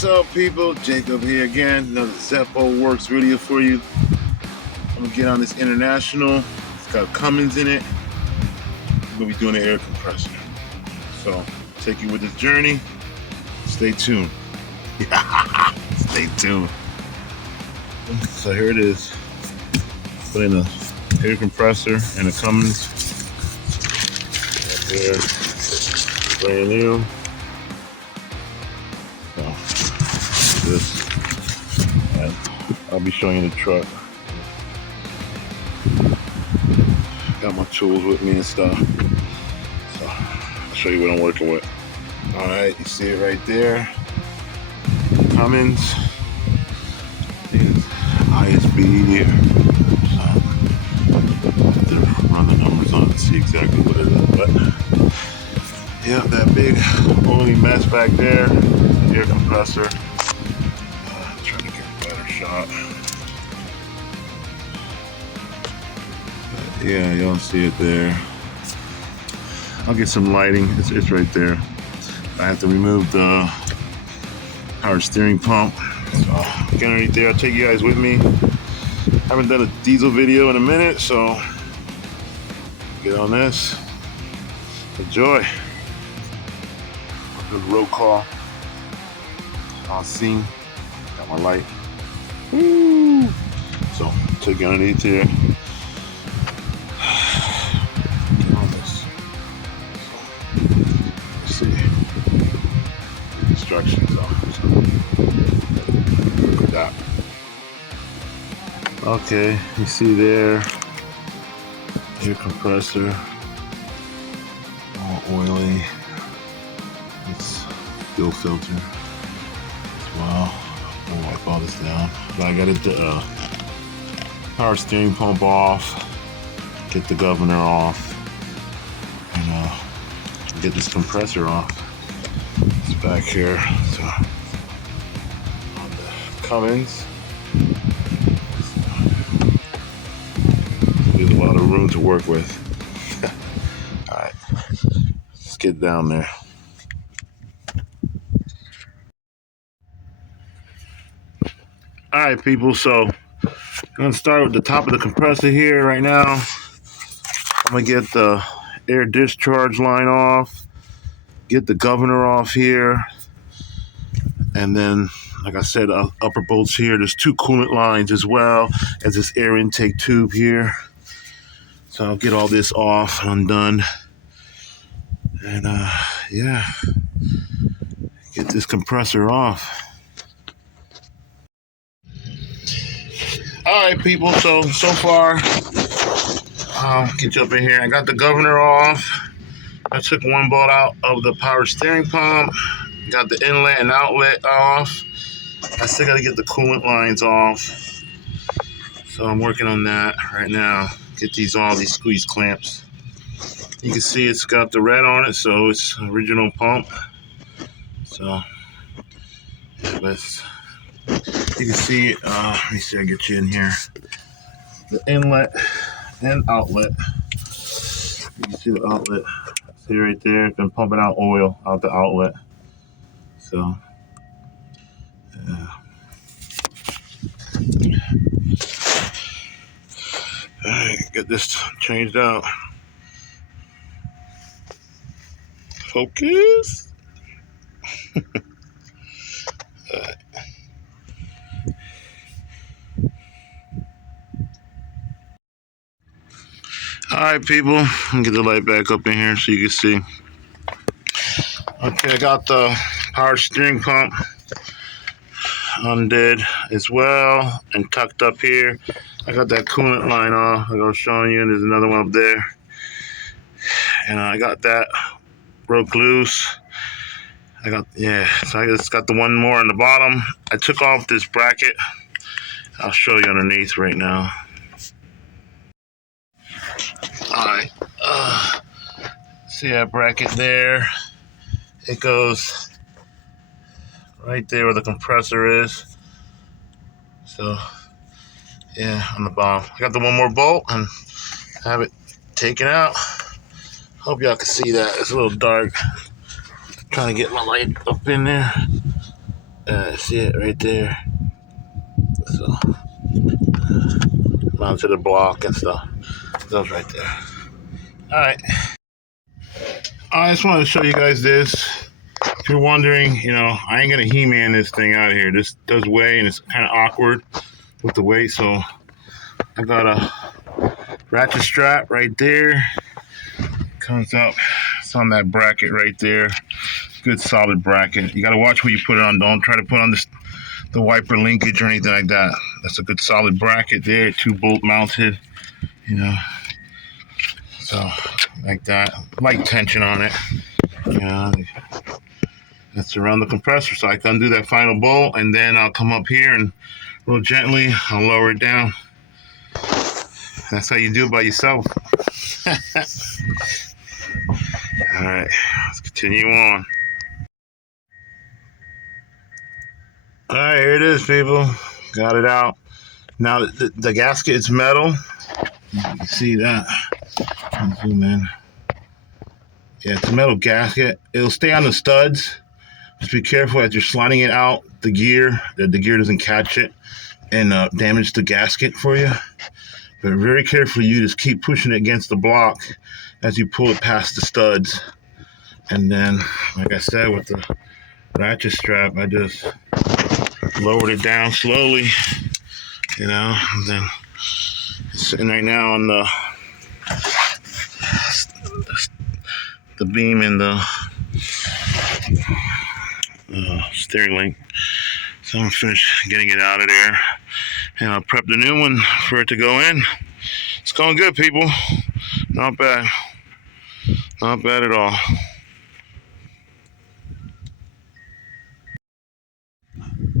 What's up, people? Jacob here again. Another Zeppo Works video for you. I'm gonna get on this International. It's got Cummins in it. I'm gonna be doing an air compressor. So, take you with this journey. Stay tuned. Stay tuned. So here it is. Put in a air compressor and a Cummins. Right there. Brand new. This. I'll be showing you the truck. Got my tools with me and stuff. So I'll show you what I'm working with. Alright, you see it right there. Cummins. ISB here. So I have to run the numbers on it to see exactly what it is. But yeah, that big oily mess back there, air compressor. Trying to get a better shot. But yeah, you don't see it there. I'll get some lighting. It's right there. I have to remove the power steering pump. So get underneath there. I'll take you guys with me. I haven't done a diesel video in a minute, so get on this. Enjoy. Good road call. On scene. Got my light. Woo! So take it underneath here. Get on this. Let's see. Instructions on. So look at that. Okay, you see there. Air compressor. All oily. It's fuel filter as well. I'll wipe all this down. But I gotta get the power steering pump off, get the governor off, and get this compressor off. It's back here. So on the Cummins. There's a lot of room to work with. Alright, let's get down there. Alright, people, so I'm going to start with the top of the compressor here right now. I'm going to get the air discharge line off, get the governor off here, and then, like I said, upper bolts here. There's two coolant lines as well as this air intake tube here. So I'll get all this off and undone. And, yeah, get this compressor off. Alright, people, so far, I'll get you up in here. I got the governor off. I took one bolt out of the power steering pump. Got the inlet and outlet off. I still got to get the coolant lines off. So I'm working on that right now. Get these squeeze clamps. You can see it's got the red on it, so it's original pump. So, yeah, but you can see it. Let me see, I'll get you in here. The inlet and outlet. You can see the outlet. See right there, it's been pumping out oil out the outlet. So, yeah. Alright, get this changed out. Focus. Alright. Alright, people, let me get the light back up in here so you can see. Okay, I got the power steering pump undid as well and tucked up here. I got that coolant line off, like I was showing you, and there's another one up there. And I got that broke loose. So I just got the one more on the bottom. I took off this bracket. I'll show you underneath right now. Alright, see that bracket there? It goes right there where the compressor is. So, yeah, on the bottom. I got the one more bolt and have it taken out. Hope y'all can see that. It's a little dark. Trying to get my light up in there. See it right there. So, mounted the block and stuff. Those right there. All right. I just wanted to show you guys this. If you're wondering, I ain't gonna He-Man this thing out here. This does weigh, and it's kind of awkward with the weight. So I got a ratchet strap right there. Comes up. It's on that bracket right there. Good solid bracket. You gotta watch where you put it on. Don't try to put on the wiper linkage or anything like that. That's a good solid bracket there. 2 bolt mounted. So like that. Light tension on it. That's around the compressor. So I can undo that final bolt, and then I'll come up here and real gently I'll lower it down. That's how you do it by yourself. All right, let's continue on. All right, here it is, people. Got it out. Now the gasket is metal. You can see that. Zoom in. Yeah, it's a metal gasket. It'll stay on the studs. Just be careful as you're sliding it out the gear, that the gear doesn't catch it and damage the gasket for you. But very carefully, you just keep pushing it against the block as you pull it past the studs. And then, like I said, with the ratchet strap, I just lowered it down slowly, and then it's sitting right now on the beam in the steering link. So I'm gonna finish getting it out of there, and I'll prep the new one for it to go in. It's going good, people. Not bad. Not bad at all.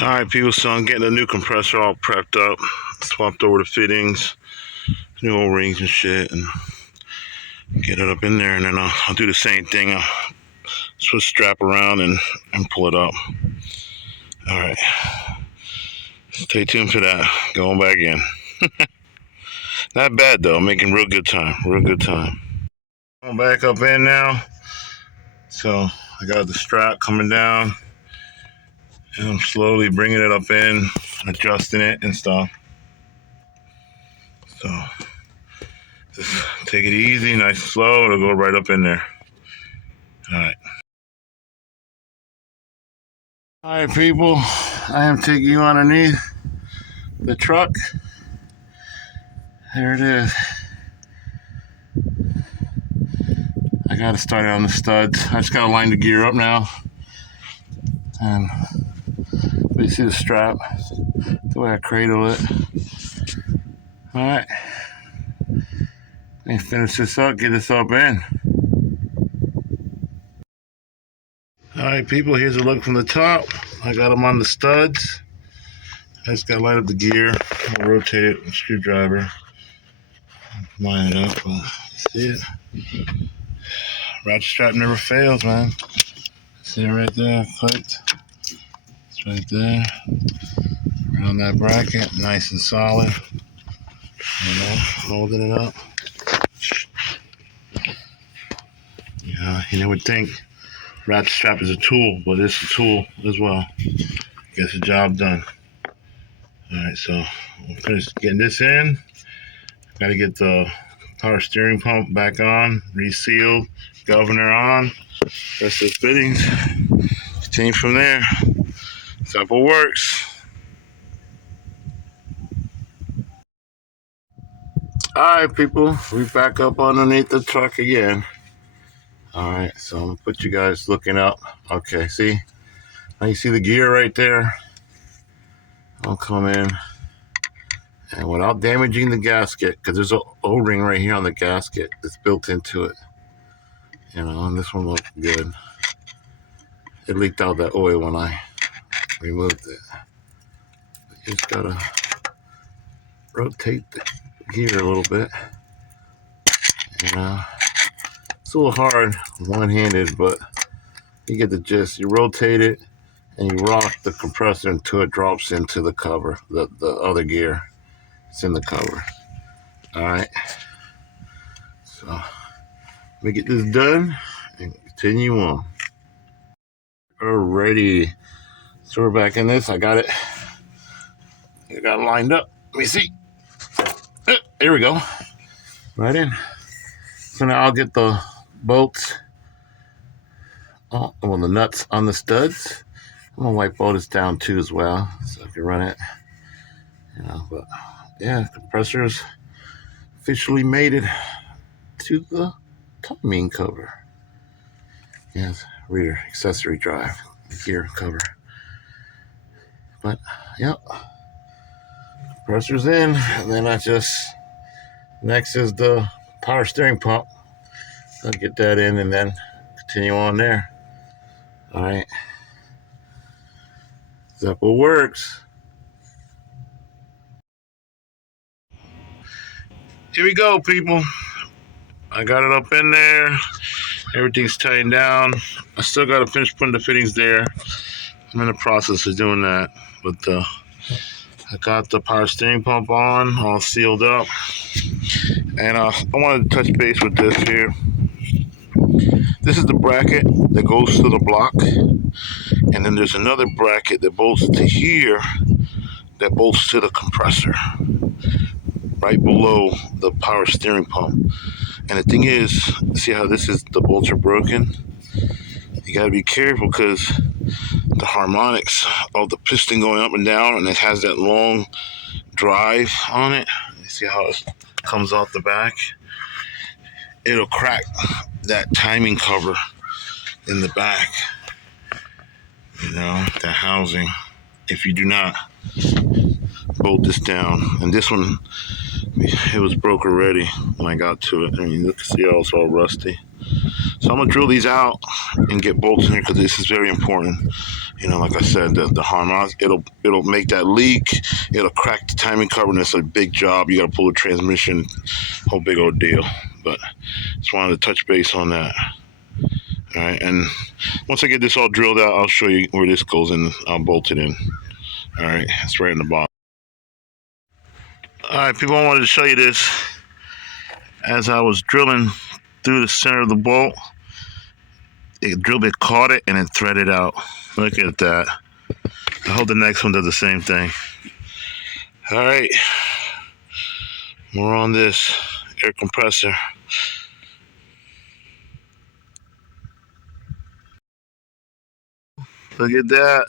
Alright, people, so I'm getting the new compressor all prepped up. Swapped over the fittings, new O-rings and shit, and get it up in there, and then I'll do the same thing. I'll switch strap around and pull it up. Alright. Stay tuned for that. Going back in. Not bad though, making real good time. Real good time. Going back up in now. So I got the strap coming down, and I'm slowly bringing it up in, adjusting it and stuff. So just take it easy, nice and slow. It'll go right up in there. Alright. Alright, people. I am taking you underneath the truck. There it is. I gotta start it on the studs. I just gotta line the gear up now. And you see the strap, the way I cradle it. Alright. Let me finish this up, get this up in. Alright, people, here's a look from the top. I got them on the studs. I just gotta line up the gear. I'll rotate it with a screwdriver. Line it up. See it? Ratchet strap never fails, man. See it right there, clicked. It's right there. Around that bracket, nice and solid. Holding it up. You would think ratchet strap is a tool, but it's a tool as well. Gets the job done. Alright, so we'll finish getting this in. Gotta get the power steering pump back on, resealed, governor on, rest of the fittings. Continue from there. Simple works. Alright, people, we back up underneath the truck again. Alright, so I'm gonna put you guys looking up. Okay, see? Now you see the gear right there? I'll come in, and without damaging the gasket, because there's an O-ring right here on the gasket that's built into it. And this one looks good. It leaked out that oil when I removed it. You just gotta rotate the gear a little bit. It's a little hard one-handed, but you get the gist. You rotate it and you rock the compressor until it drops into the cover, the other gear. It's in the cover. Alright. So let me get this done and continue on. Alrighty. So we're back in this. I got it lined up. Let me see. There we go. Right in. So now I'll get the bolts, the nuts on the studs. I'm gonna wipe all this down too as well, so I can run it. But yeah, compressor's officially made it to the timing cover. Yes, reader accessory drive, gear cover. But yep, compressor's in, and then next is the power steering pump. I'll get that in and then continue on there. All right, that what works. Here we go, people. I got it up in there. Everything's tightened down. I still got to finish putting the fittings there. I'm in the process of doing that. But I got the power steering pump on, all sealed up. And I wanted to touch base with this here. This is the bracket that goes to the block. And then there's another bracket that bolts to here that bolts to the compressor. Right below the power steering pump. And the thing is, see how the bolts are broken? You gotta be careful because the harmonics of the piston going up and down, and it has that long drive on it. You see how it comes off the back? It'll crack that timing cover in the back. That housing. If you do not bolt this down. And this one, it was broke already when I got to it. I mean, you can see how it's all rusty. So I'm gonna drill these out and get bolts in here because this is very important. Like I said, the harmonics, it'll make that leak. It'll crack the timing cover, and it's a big job. You gotta pull the transmission, whole big old deal. But just wanted to touch base on that. All right, and once I get this all drilled out, I'll show you where this goes in. I'll bolt it in. All right, it's right in the bottom. All right, people, I wanted to show you this. As I was drilling through the center of the bolt, the drill bit caught it and it threaded out. Look at that. I hope the next one does the same thing. All right, more on this air compressor. Look at that.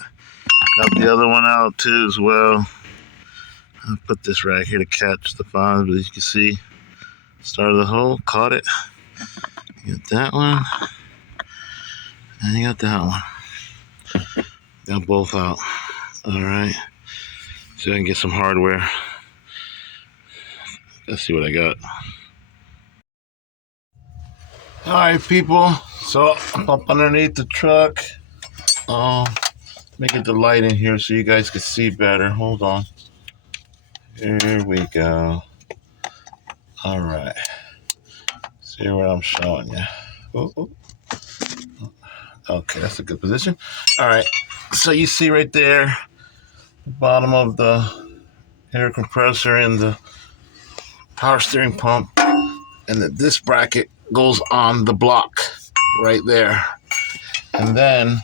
Got the other one out too as well. I'll put this right here to catch the bottom, but as you can see, started the hole, caught it. You got that one, and you got that one. Got both out. All right. See if I can get some hardware. Let's see what I got. All right, people. So I'm up underneath the truck. Make it the light in here so you guys can see better. Hold on. Here we go. All right. See what I'm showing you. Ooh. Okay, that's a good position. All right. So you see right there, the bottom of the air compressor and the power steering pump, and this bracket goes on the block right there. And then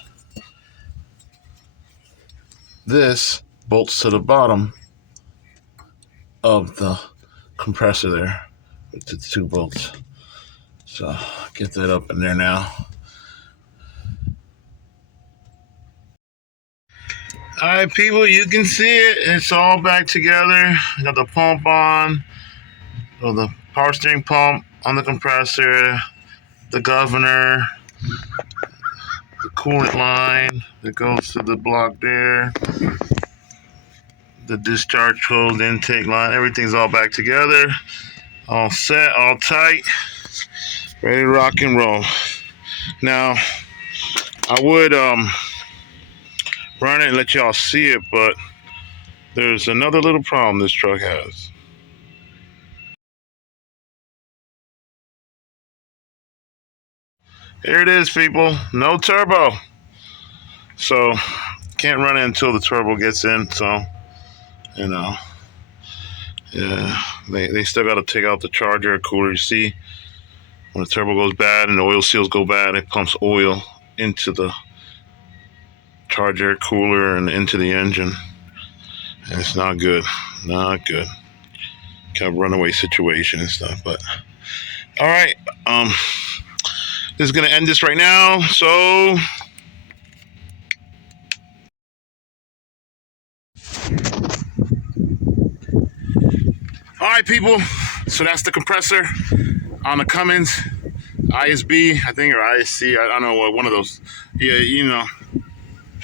this bolts to the bottom of the compressor there with the 2 bolts. So get that up in there now. All right, people, you can see it. It's all back together. I got the pump on, the power steering pump on the compressor, the governor, the coolant line that goes to the block there, the discharge hose, the intake line. Everything's all back together, all set, all tight, ready to rock and roll. Now, I would run it and let y'all see it, but there's another little problem this truck has. Here it is, people. No turbo. So, can't run it until the turbo gets in. So, yeah, they still got to take out the charger cooler. You see, when the turbo goes bad and the oil seals go bad, it pumps oil into the charge air cooler and into the engine. And it's not good. Not good. Kind of runaway situation and stuff. But all right. This is gonna end this right now. So all right, people. So that's the compressor on the Cummins ISB, I think, or ISC. I don't know what, one of those. Yeah, you know,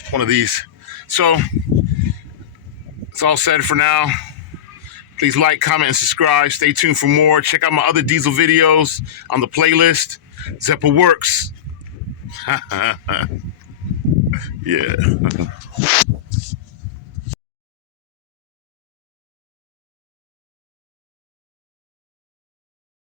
one of these. So it's all said for now. Please like, comment, and subscribe. Stay tuned for more. Check out my other diesel videos on the playlist. Zeppa Works. Yeah.